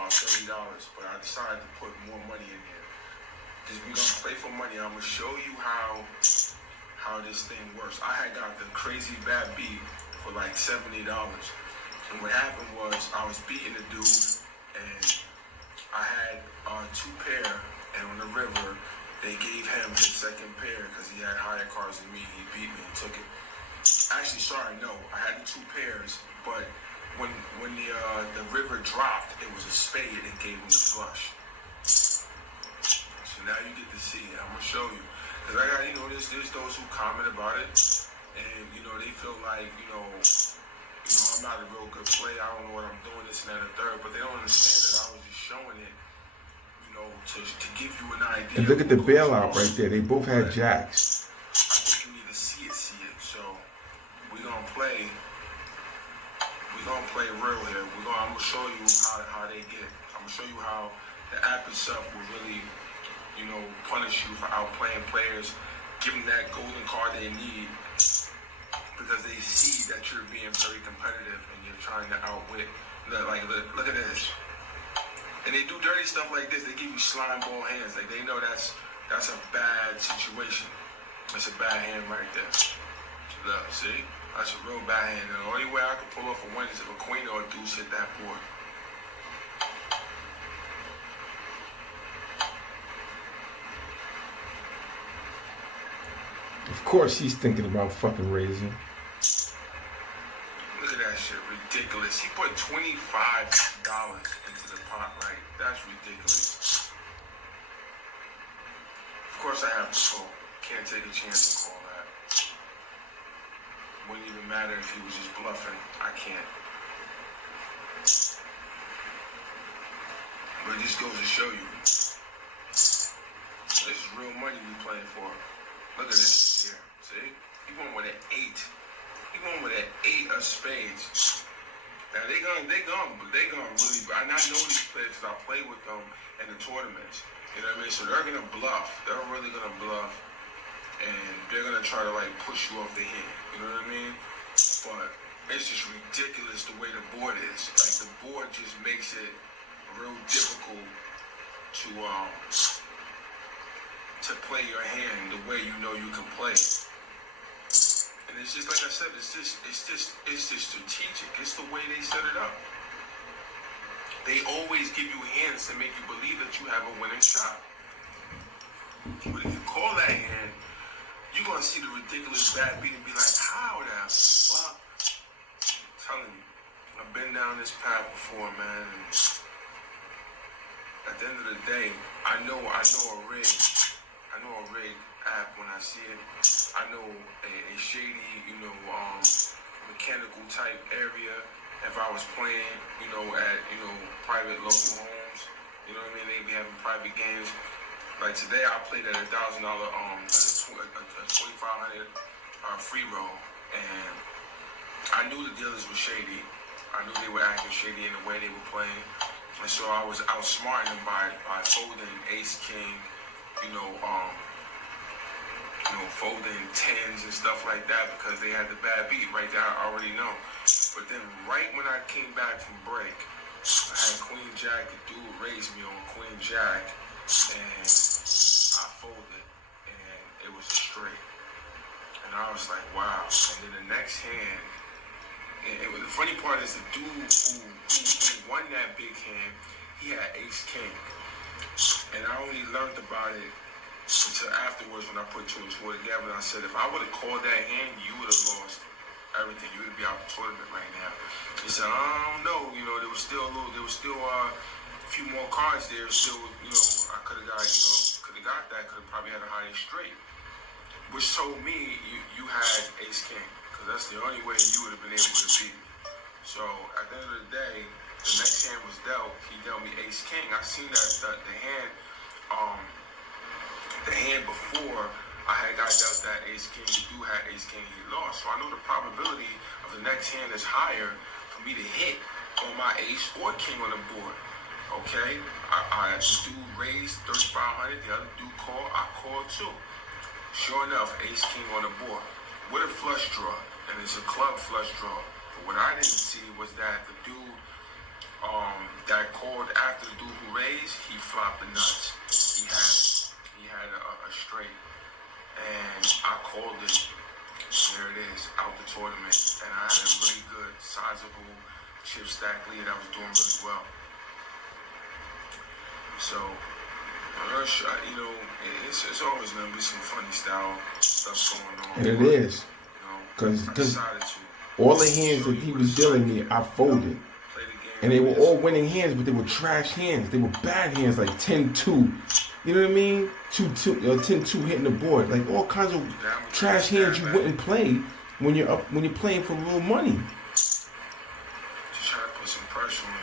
about $30, but I decided to put more money in there. Just we gonna play for money. I'm gonna show you how this thing works. I had got the crazy bad beat for like $70. And what happened was I was beating the dude, and I had 2 pair, and on the river, they gave him his second pair because he had higher cards than me. He beat me and took it. Actually, sorry, no. I had the 2 pairs, but when the river dropped, it was a spade and gave him the flush. So now you get to see it. I'm gonna show you. Cause I got, there's those who comment about it, and they feel like, I'm not a real good player. I don't know what I'm doing, this and that, and third, but they don't understand that I was just showing it, to give you an idea. And look at the bailout right there. They both had jacks. I think you need to see it. So we're gonna play real here. I'm gonna show you how they get. I'm gonna show you how the app itself will really, punish you for outplaying players, give them that golden card they need, because they see that you're being very competitive and you're trying to outwit. Look at this. And they do dirty stuff like this. They give you slime ball hands. Like they know that's a bad situation. That's a bad hand right there. Look, see? That's a real bad hand. And the only way I can pull off a win is if a queen or a deuce hit that board. Of course he's thinking about fucking raising. Look at that shit, ridiculous. He put $25 into the pot, right? That's ridiculous. Of course I have to call. Can't take a chance to call that. Wouldn't even matter if he was just bluffing. I can't. But it just goes to show you. This is real money we playing for. Look at this here. See? He won with an 8. He won with an 8 of spades. Now they gonna really. I know these players because I play with them in the tournaments. You know what I mean? So they're gonna bluff. They're really gonna bluff, and they're gonna try to like push you off the hand. You know what I mean? But it's just ridiculous the way the board is. Like the board just makes it real difficult to play your hand the way you know you can play. And it's just like I said, it's just strategic. It's the way they set it up. They always give you hands to make you believe that you have a winning shot. But if you call that hand, you're gonna see the ridiculous bad beat and be like, how the fuck? I'm telling you, I've been down this path before, man. And at the end of the day, I know a rig app when I see it. I know a shady, mechanical type area. If I was playing, at, private local homes, you know what I mean? They be having private games. Like today, I played at $1,000, a 2,500 free roll, and I knew the dealers were shady. I knew they were acting shady in the way they were playing, and so I was outsmarting them by folding ace king, folding tens and stuff like that because they had the bad beat right there. I already know. But then right when I came back from break, I had queen jack. The dude raised me on queen jack, and I folded, and it was a straight. And I was like, wow. And then the next hand, the funny part is the dude who won that big hand, he had ace king. And I only learned about it until afterwards when I put 2 and 2 together. And I said, if I would have called that hand, you would have lost everything. You would be out of the tournament right now. He said, I don't know. There was still a few more cards there. Still, I could have got that. Could have probably had a high straight. Which told me you had ace king. Because that's the only way you would have been able to beat me. So at the end of the day, the next hand was dealt. He dealt me ace king. I seen that the hand before I had got dealt that ace king. The dude had ace king. He lost. So I know the probability of the next hand is higher for me to hit on my ace or king on the board. Okay, the dude raised 3,500. The other dude called. I called too. Sure enough, ace king on the board with a flush draw, and it's a club flush draw. But what I didn't see was that the dude that had called after the dude who raised, he flopped the nuts. He had a straight, and I called it. There it is, out the tournament, and I had a really good, sizable chip stack lead. I was doing really well. So, you know, it's always gonna be some funny style stuff going on. And it is, because all the hands that he was dealing me, I folded. And they were all winning hands, but they were trash hands. They were bad hands, like 10-2. You know what I mean? 10-2 hitting the board. Like all kinds of trash hands you wouldn't play when you're playing for real money.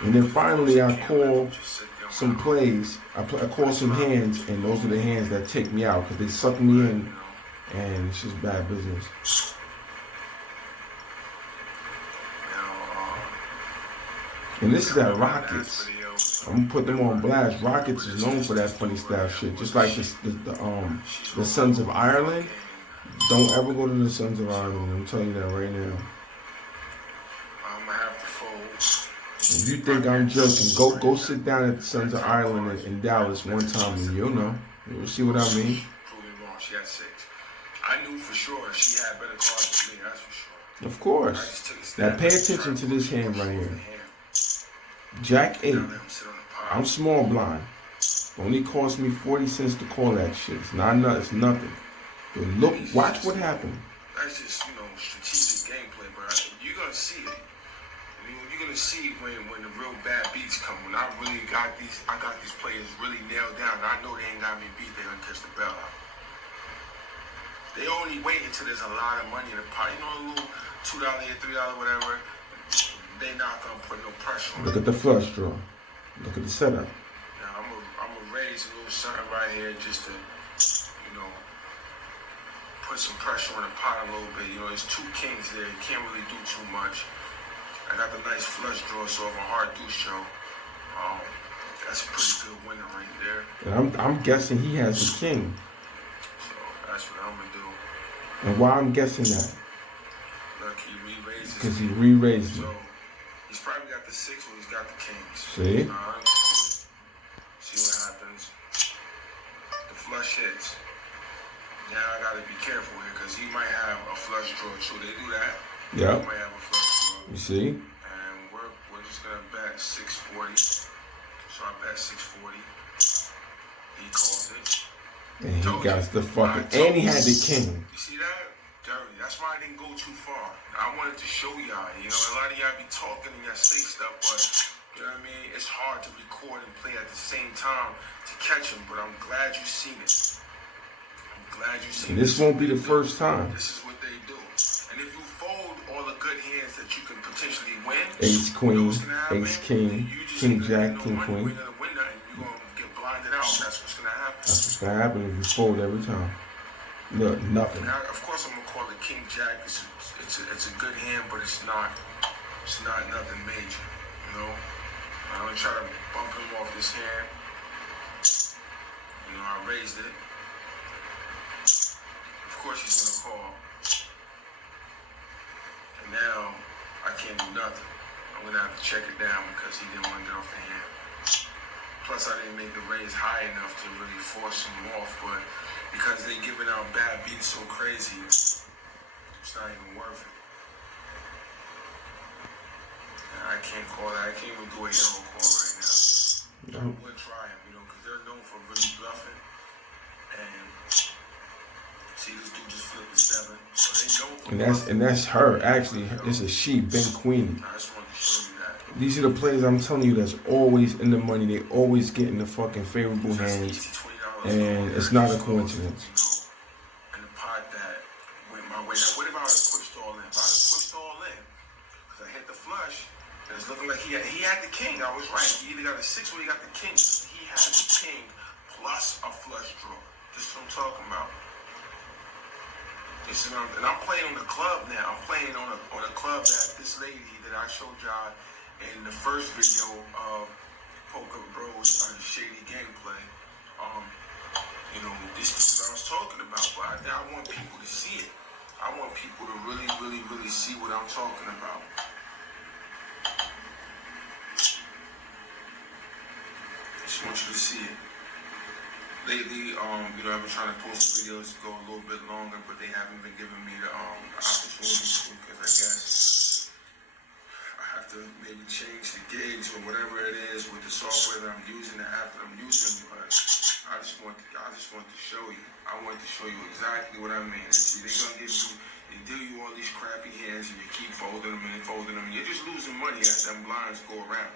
And then finally I call some plays. I call some hands, and those are the hands that take me out because they suck me in, and it's just bad business. And this is at Rockets. I'm gonna put them on blast. Rockets is known for that funny style shit. Just like the Sons of Ireland. Don't ever go to the Sons of Ireland. I'm telling you that right now. If you think I'm joking, go sit down at the Sons of Ireland in Dallas one time, and you'll know. You'll see what I mean. She had 6. I knew for sure she had better cards than me. That's for sure. Of course. Now pay attention to this hand right here. Jack 8. I'm small blind. Only cost me 40 cents to call that shit. It's it's nothing. But look, watch what happened. That's just, strategic gameplay, bro. You're gonna see it. You're gonna see when the real bad beats come. When I got these players really nailed down. I know they ain't got me beat. They gonna catch the bell out. They only wait until there's a lot of money in the pot. A little $2 here, $3, whatever. They not gonna put no pressure on. Look at the flush draw. Look at the setup. Now I'm gonna raise a little something right here just to, put some pressure on the pot a little bit. There's 2 kings there. You can't really do too much. I got the nice flush draw, so if a hard deuce show, that's a pretty good winner right there. And I'm guessing he has the king. So that's what I'm gonna do. And why I'm guessing that? Look, he re-raised. Because he re-raised it. So he's probably got the 6 or he's got the kings. See? See what happens. The flush hits. Now I gotta be careful here because he might have a flush draw too. They do that. Yeah. He might have a flush draw. You see? And we're just gonna bet 640. So I bet 640. He calls it. And he got the fucking, and he had the king. You see that? Dirty. That's why I didn't go too far. I wanted to show y'all. A lot of y'all be talking and y'all say stuff, but you know what I mean? It's hard to record and play at the same time to catch them. But I'm glad you seen it. And this won't be the first time. This is what they do. And if you fold all the good hands that you can potentially win, Ace Queen, Ace King, King Jack, King Queen. You're gonna win that and you're gonna get blinded out. That's what's gonna happen. That's what's gonna happen if you fold every time. Look, nothing. Now, of course, I'm gonna call it King Jack. It's a good hand, but it's not nothing major. I'm gonna try to bump him off this hand. I raised it. Of course he's gonna call. And now I can't do nothing. I'm gonna have to check it down because he didn't want to get off the hand. Plus I didn't make the raise high enough to really force him off, but because they giving out bad beats so crazy, it's not even worth it. And I can't call that. I can't even do a hero call right now. I would try him, because they're known for really bluffing. And see, this dude just flipped the 7. So they know. And that's her. Actually, it's a she, Ben Queenie. I just wanted to show you that. These are the players I'm telling you that's always in the money. They always get in the fucking favorable hands. And it's not a coincidence. And the pot that went my way. Now, what if I would have pushed all in? If I would have pushed all in, because I hit the flush, it was looking like he had the king. I was right. He either got a 6 or he got the king. He had the king plus a flush draw. This is what I'm talking about. And I'm playing on the club now. I'm playing on a club that this lady that I showed y'all in the first video of ProBros Shady Gameplay. This is what I was talking about. But I want people to see it. I want people to really, really, really see what I'm talking about. just want you to see it. Lately, I've been trying to post videos to go a little bit longer, but they haven't been giving me the opportunity to, because I guess I have to maybe change the gigs or whatever it is with the software that I'm using, the app that I'm using. But I just want to show you. I want to show you exactly what I mean. See, they deal you all these crappy hands, and you keep folding them and folding them. You're just losing money as them blinds go around.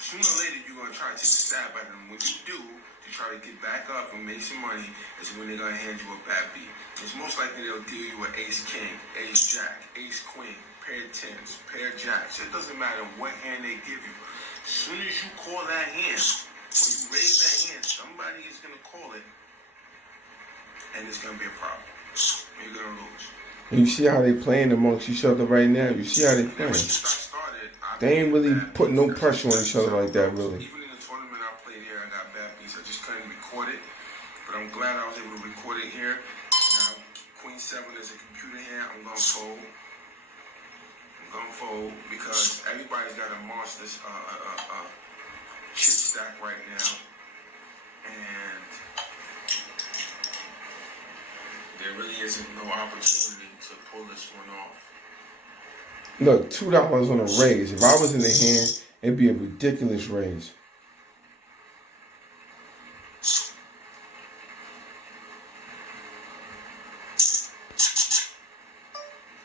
Sooner or later, you're gonna try to take a stab at them. When you do, to try to get back up and make some money, is when they're gonna hand you a bad beat. It's most likely they'll deal you with ace king, ace jack, ace queen, pair of tens, pair of jacks. It doesn't matter what hand they give you. As soon as you call that hand, or you raise that hand, somebody is gonna call it, and it's gonna be a problem. You're gonna lose. You see how they playing amongst each other right now? You see how they playing? They ain't really putting no pressure on each other like that, really. Even in the tournament I played here, I got bad beats. I just couldn't record it, but I'm glad I was able to record it here. Now, Queen 7 is a computer hand. I'm gonna fold. Because everybody's got a monster chip stack right now, and there really isn't no opportunity to pull this one off. Look, $2 on a raise. If I was in the hand, it'd be a ridiculous raise.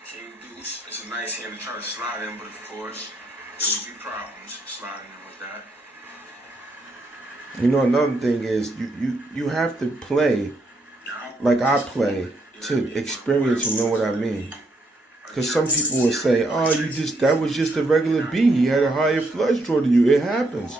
King Deuce is a nice hand to try to slide in, but of course, there would be problems sliding in with that. You know, another thing is you have to play like I play to experience and know what I mean. Because some people will say, "Oh, that was just a regular B. He had a higher flush draw than you." It happens.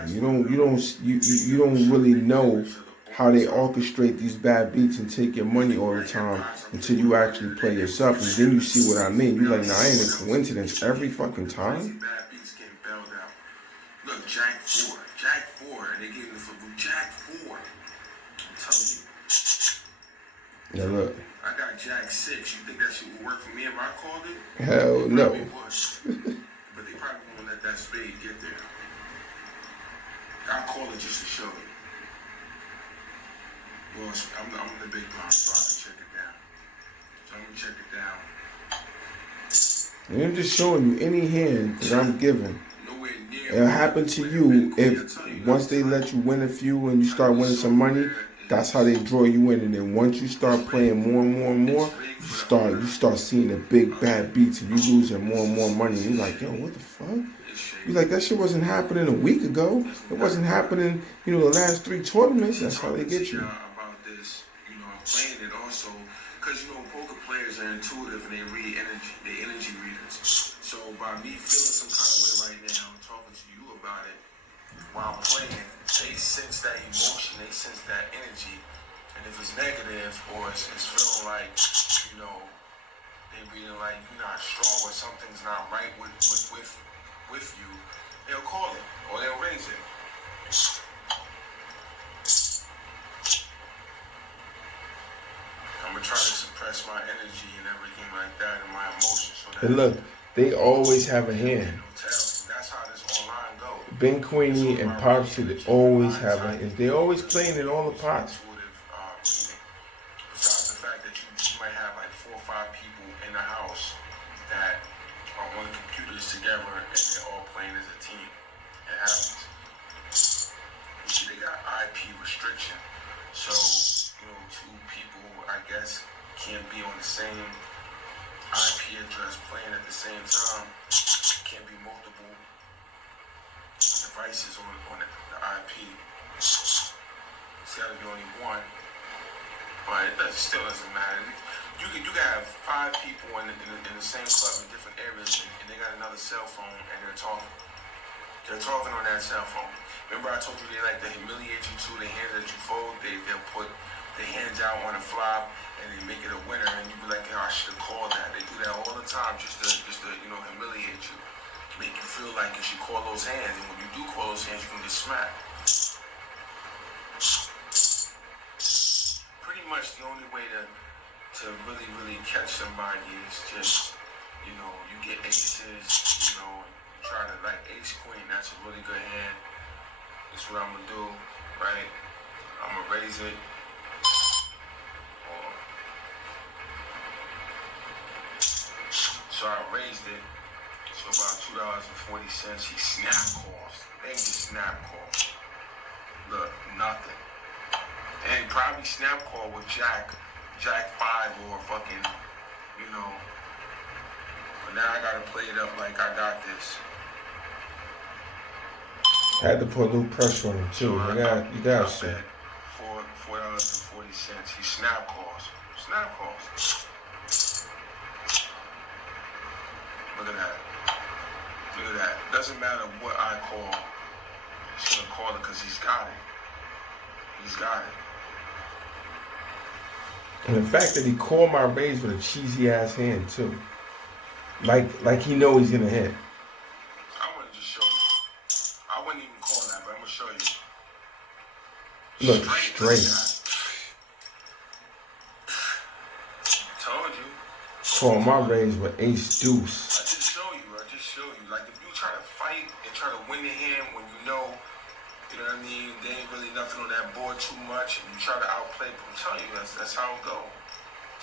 And you don't really know how they orchestrate these bad beats and take your money all the time until you actually play yourself, and then you see what I mean. You're like, "Nah, I ain't a coincidence every fucking time." Look, Jack 4, and they gave him the football Jack 4. I'm telling you. Yeah, look. I got Jack 6. You think that shit would work for me if I called it? Hell no. But they probably won't let that spade get there. I'll call it just to show you. Well, I'm in the big blind, so I can check it down. So I'm going to check it down. And I'm just showing you any hand that I'm giving. It'll happen to you if once they let you win a few and you start winning some money. That's how they draw you in, and then once you start playing more and more and more, you start seeing the big bad beats, and you losing more and more money. And you're like, yo, what the fuck? You're like, that shit wasn't happening a week ago. It wasn't happening, the last 3 tournaments. That's how they get you. About this, I'm playing it also because poker players are intuitive and they read energy. They energy readers. So by me feeling some kind of way right now, talking to you about it while I'm playing, they sense that emotion, they sense that energy, and if it's negative or it's feeling like, they feeling like you're not strong or something's not right with you, they'll call it or they'll raise it. I'm gonna try to suppress my energy and everything like that and my emotions. And look, they always have a hand. That's how this online goes. Ben Queenie and Pops, they always have a hand. They always playing in all the pots. Besides the fact that you might have like 4 or 5 people in the house that are on computers together and they're all playing as a team. It happens. You see, they got IP restriction. So, 2 people, I guess, can't be on the same IP address playing at the same time. Can't be multiple devices on the IP. It's got to be only one. But it still doesn't matter. You can have 5 people in the same club in different areas, and they got another cell phone, and they're talking. They're talking on that cell phone. Remember I told you they like to humiliate you too. The hands that you fold, they'll put the hands out on a flop, and they make it a winner, and you be like, I should have called that. They do that all the time just to humiliate you. Make you feel like you should call those hands, and when you do call those hands, you can get smacked. Pretty much the only way to really, really catch somebody is just, you get aces, try to like ace queen, that's a really good hand. This is what I'm gonna do, right? I'm gonna raise it. So I raised it. So about $2.40. He snap calls. They just snap calls. Look, nothing. And probably snap call with Jack 5 or fucking, you know. But now I gotta play it up like I got this. I had to put a little pressure on him too. So you got shit. $4.40. He snap calls. Snap calls. Look at that. Look at that. Doesn't matter what I call. He's gonna call it because he's got it. He's got it. And the fact that he called my raise with a cheesy ass hand too. Like he know he's gonna hit. I wanna just show you. I wouldn't even call that, but I'm gonna show you. Look, straight. Told you. Call my raise with ace deuce. I just show you. Like if you try to fight and try to win the hand when you know what I mean, there ain't really nothing on that board too much, and you try to outplay, but I'm telling you, that's how it go.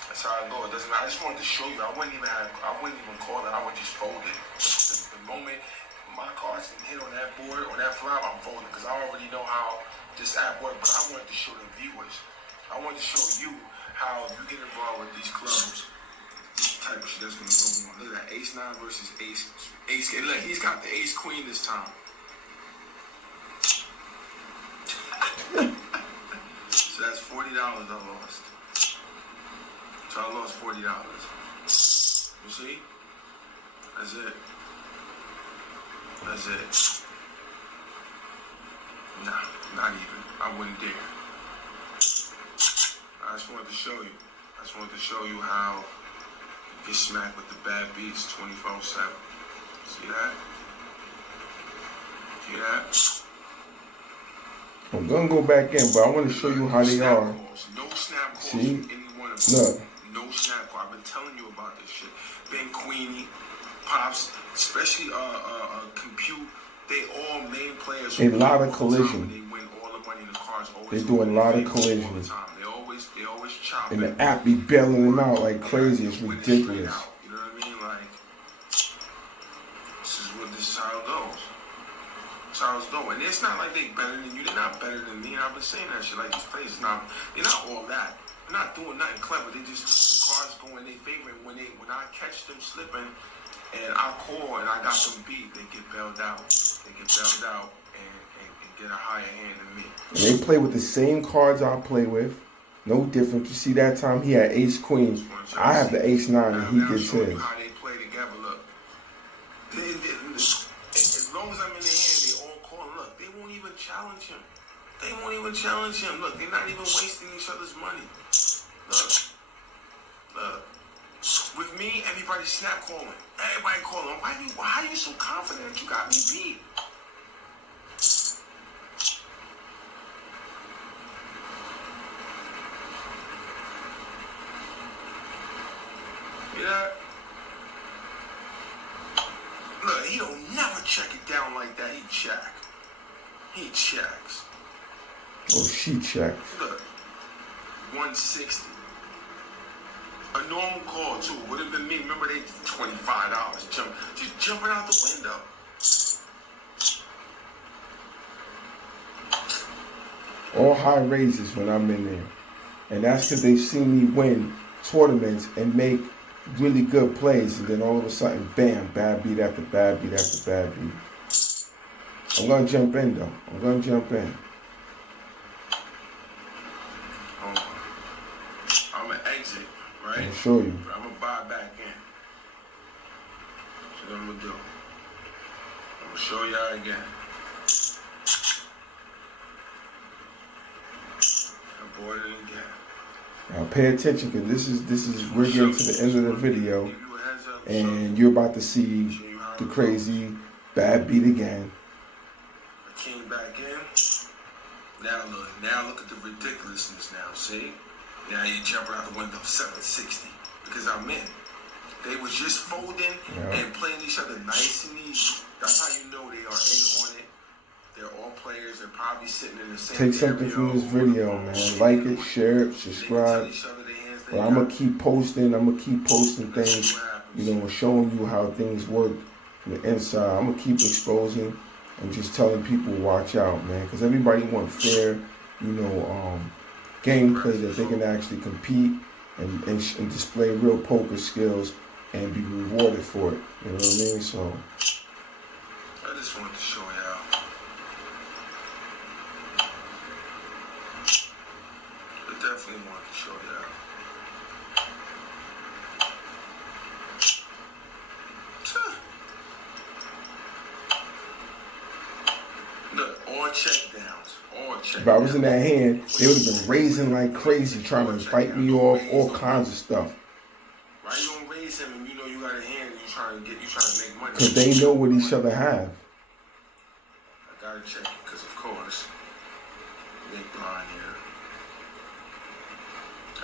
That's how it go. It doesn't matter. I just wanted to show you. I wouldn't even call it. I would just fold it. The moment my cards didn't hit on that board, on that flop, I'm folding because I already know how this app works. But I wanted to show the viewers. I wanted to show you how you get involved with these clubs. This type of shit that's gonna go on. Look at that, ace 9 versus ace. Look, he's got the ace queen this time. So that's $40 I lost. So I lost $40. You see? That's it. That's it. Nah, not even. I wouldn't dare. I just wanted to show you. I just wanted to show you how you get smacked with the bad beats 24/7. See that? See that? I'm gonna go back in, but I want to show you how they are. No snap calls. See? Any one of them. Look. No snap call. I've been telling you about this shit. Ben Queenie, Pops, especially Compute. They all main players. A lot of collision. They win all the money in the cars. They do a lot of collision. They always chop. And the app be bailing them out like crazy. It's ridiculous. You know what I mean? Like this is how it goes. That's how it's going. And it's not like they better than you. They're not better than me. And I've been saying that shit. Like these players, they're not all that. They're not doing nothing clever. They just the cards go in their favor. And when I catch them slipping, and I call and I got them beat, they get bailed out. They get bailed out and get a higher hand than me. And they play with the same cards I play with. No different. You see that time he had ace queen. I have the ace 9 and he gets his. How they play together. Look. As long as I'm in the hand, they all call. Look, they won't even challenge him. They won't even challenge him. Look, they're not even wasting each other's money. Look. With me, everybody snap calling. Everybody calling. Why are you so confident that you got me beat? Yeah. Look, he don't never check it down like that. He check. He checks. Oh, she checks. Look, 160. A normal call too would have been me. Remember they $25 just jumping out the window. All high raises when I'm in there, and that's because they've seen me win tournaments and make really good plays, and then all of a sudden, bam, bad beat after bad beat after bad beat. I'm gonna jump in though. I'm gonna jump in. I'm gonna exit, right? I'll show you. But I'm gonna buy back in. That's what I'm gonna do. I'm gonna show y'all again. I bought it again. Now pay attention, because this is we're getting to the end of the video, and you're about to see the crazy bad beat again. I came back in. Now look at the ridiculousness now, see? Now you're jumping out the window, 760, because I'm in. They was just folding and playing each other nice and easy. That's how you know they are in on it. They're all players. They're probably sitting in the same Take something from this video, man. Like it, share it, subscribe. But I'm gonna keep posting. I'm gonna keep posting things, you know, and showing you how things work from the inside. I'm gonna keep exposing and just telling people, watch out, man, because everybody want fair, you know, gameplay that they can actually compete and display real poker skills and be rewarded for it. You know what I mean? So I just wanted to show y'all. I definitely wanted to show y'all. Look, all check downs. All check. if I was in that hand, they would have been raising like crazy, trying to fight me off, all kinds of stuff. Why you don't raise him and you know you got a hand and you trying to make money? Because they know what each other have. I gotta check it because of course, big blind here.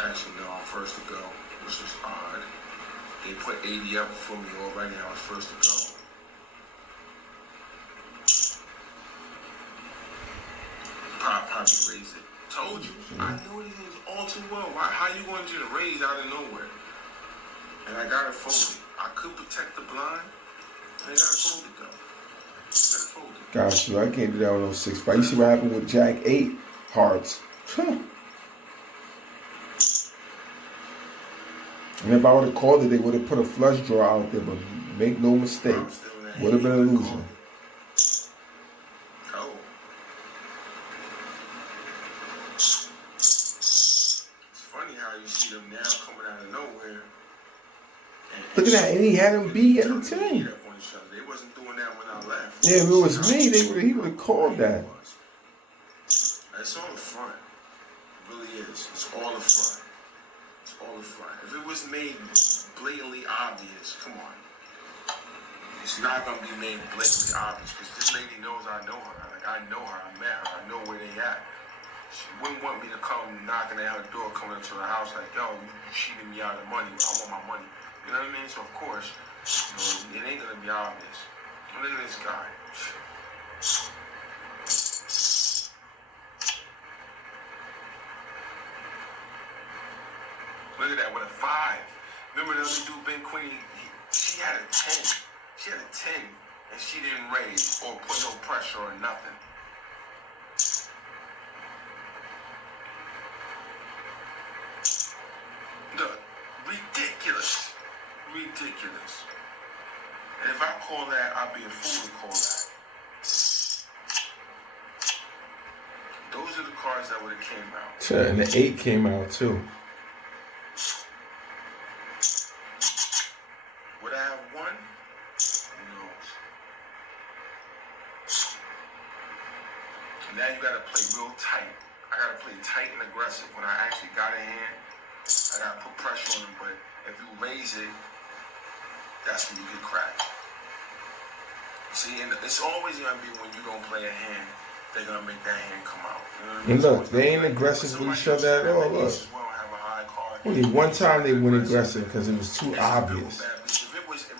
Actually, no, I'm first to go, which is odd. They put 80 up for me already. I was first to go. Probably raise it. Told you. I know it is all too well. How you going to do the raise out of nowhere? And I got it folded. I could protect the blind. I got it folded though. Got it folded. Got you. I can't do that on those 6 fights. You see what happened with Jack 8 hearts. And if I would have called it, they would have put a flush draw out there, but make no mistake, would have been a loser. Oh. It's funny how you see them now coming out of nowhere. Look at that, and he had him beat at the 10. They wasn't doing that when I left. Yeah, if it was me, he would have called that. It's all the front. It really is. It's all the front. It's all the front. If it was made blatantly obvious, come on. It's not going to be made blatantly obvious because this lady knows I know her. Like, I know her. I met her. I know where they at. She wouldn't want me to come knocking at her door, coming into her house like, yo, you cheating me out of money. I want my money. You know what I mean? So, of course, you know, it ain't going to be obvious. Look at this guy. Look at that with a 5. Remember the other dude, Ben Queen? She had a 10. She had a 10, and she didn't raise or put no pressure or nothing. Look, ridiculous. Ridiculous. And if I call that, I'd be a fool to call that. Those are the cards that would have came out. Yeah, and the 8 came out too. Would I have won? Who knows? Now you gotta play real tight. I gotta play tight and aggressive. When I actually got a hand, I gotta put pressure on them. But if you raise it, that's when you get cracked. See, and it's always gonna be when you don't play a hand, they're gonna make that hand come out. You know what I mean? And look, they ain't aggressive with each other at all. Look. Only one time they went aggressive because it was too obvious. If it was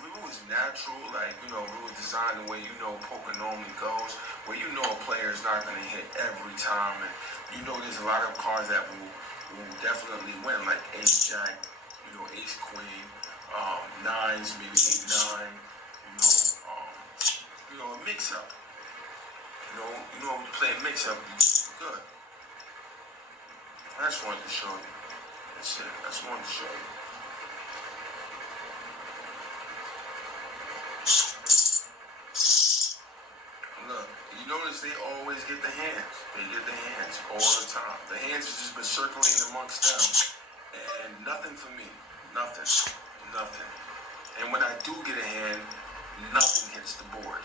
natural, like, you know, it was designed the way you know poker normally goes, where you know a player is not going to hit every time, and you know there's a lot of cards that will definitely win, like ace jack, you know, ace queen, nines, maybe 8-9, you know, a mix up. You know, when you play a mix up, it's good. I just wanted to show you. That's it. I just wanted to show you. Look, you notice they always get the hands. They get the hands all the time. The hands have just been circulating amongst them. And nothing for me. Nothing. Nothing. And when I do get a hand, nothing hits the board.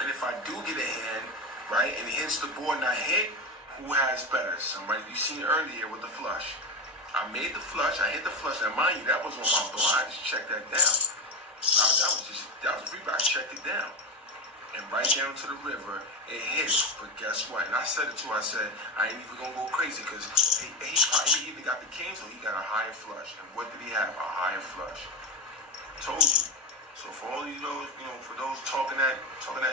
And if I do get a hand, right, and it hits the board and I hit, who has better? Somebody you seen earlier with the flush. I made the flush. I hit the flush. Now, mind you, that was on my blind. Just check that down. That was free, but I checked it down. And right down to the river, it hit. But guess what? And I said it too. I said, I ain't even going to go crazy because he either got the kings or he got a higher flush. And what did he have? A higher flush. Told you. So for all you those, for those talking that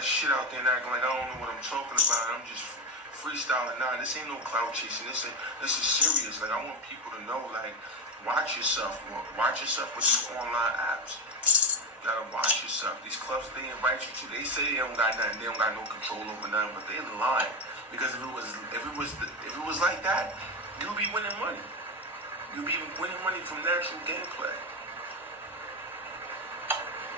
shit out there and acting like I don't know what I'm talking about, I'm just freestyling. Nah, this ain't no clout chasing. This is serious. Like I want people to know, like, watch yourself. Watch yourself with these online apps. You gotta watch yourself. These clubs they invite you to, they say they don't got nothing, they don't got no control over nothing, but they're lying. Because if it was like that, you'll be winning money. You'll be winning money from natural gameplay.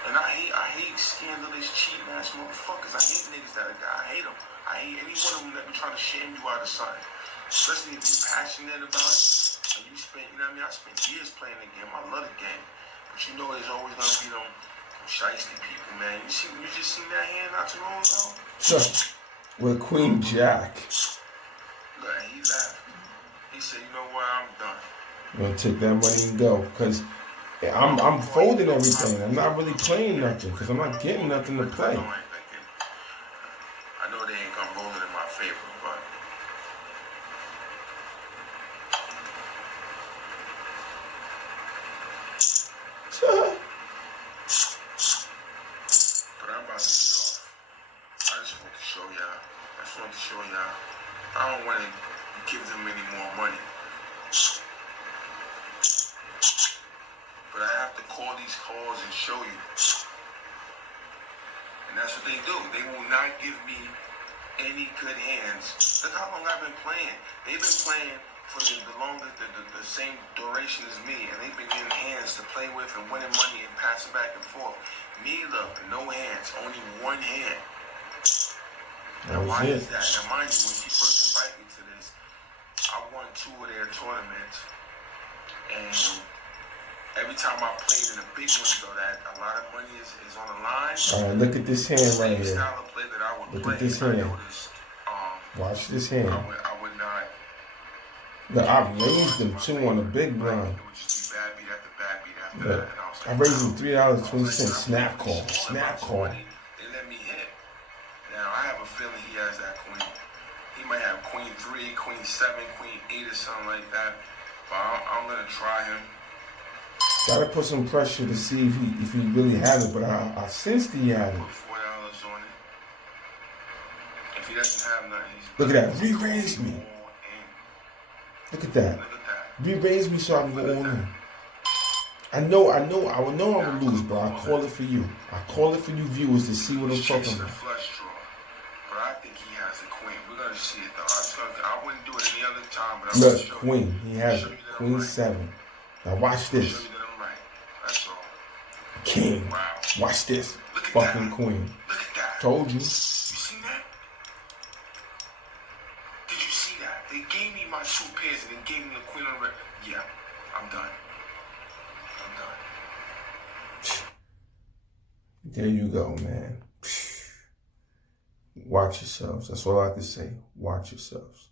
And I hate scandalous, cheating ass motherfuckers. I hate niggas that are that. I hate them. I hate any one of them that be trying to shame you out of something. Especially if you're passionate about it. And you spent, I spent years playing the game. I love the game. But you know there's always gonna be them shiesty people, man. You just seen that hand not too long ago? Sure. With Queen Jack. Look, he left. He said, you know what, I'm done. I'm gonna take that money and go. Cause I'm folding everything. I'm not really playing nothing because I'm not getting nothing to play. I know they ain't gonna roll it in my favor, but I'm about to get off. I just want to show y'all. I don't want to give them any more money. But I have to call these calls and show you. And that's what they do. They will not give me any good hands. Look how long I've been playing. They've been playing for the same duration as me. And they've been getting hands to play with and winning money and passing back and forth. Me, look, no hands. Only one hand. Now, why is that? Now, mind you, when she first invited me to this, I won 2 of their tournaments. And every time I played in the big ones, though, that a lot of money is on the line. All right, look at this hand right here. Style of play that I would look play, at this hand. Watch this hand. I would not. Look, I've raised them too on the big blind. It would just be bad beat after bad beat after Look, that. I raised them $3.20. Snap call. Snap call. They let me hit. Now I have a feeling he has that queen. He might have queen 3, queen 7, queen 8, or something like that. But I'm gonna try him. Gotta put some pressure to see if he really had it, but I sensed he had it. Put $4 on it. If he doesn't have nothing, look at that. Re-raised me. Look at that. Re-raised me so I can go all in. I know I would lose, but I call it for you. I call it for you viewers to see what I'm talking about. But I think he has a queen. We're gonna see it though. I wouldn't do it any other time, but look, queen. He has it. Queen 7. Now watch this. That's all. King. Wow. Watch this. Look at fucking that. queen. Look at that. Told you. You see that? Did you see that? They gave me my 2 pairs and then gave me the queen on the red. Yeah, I'm done. There you go, man. Watch yourselves. That's all I have to say. Watch yourselves.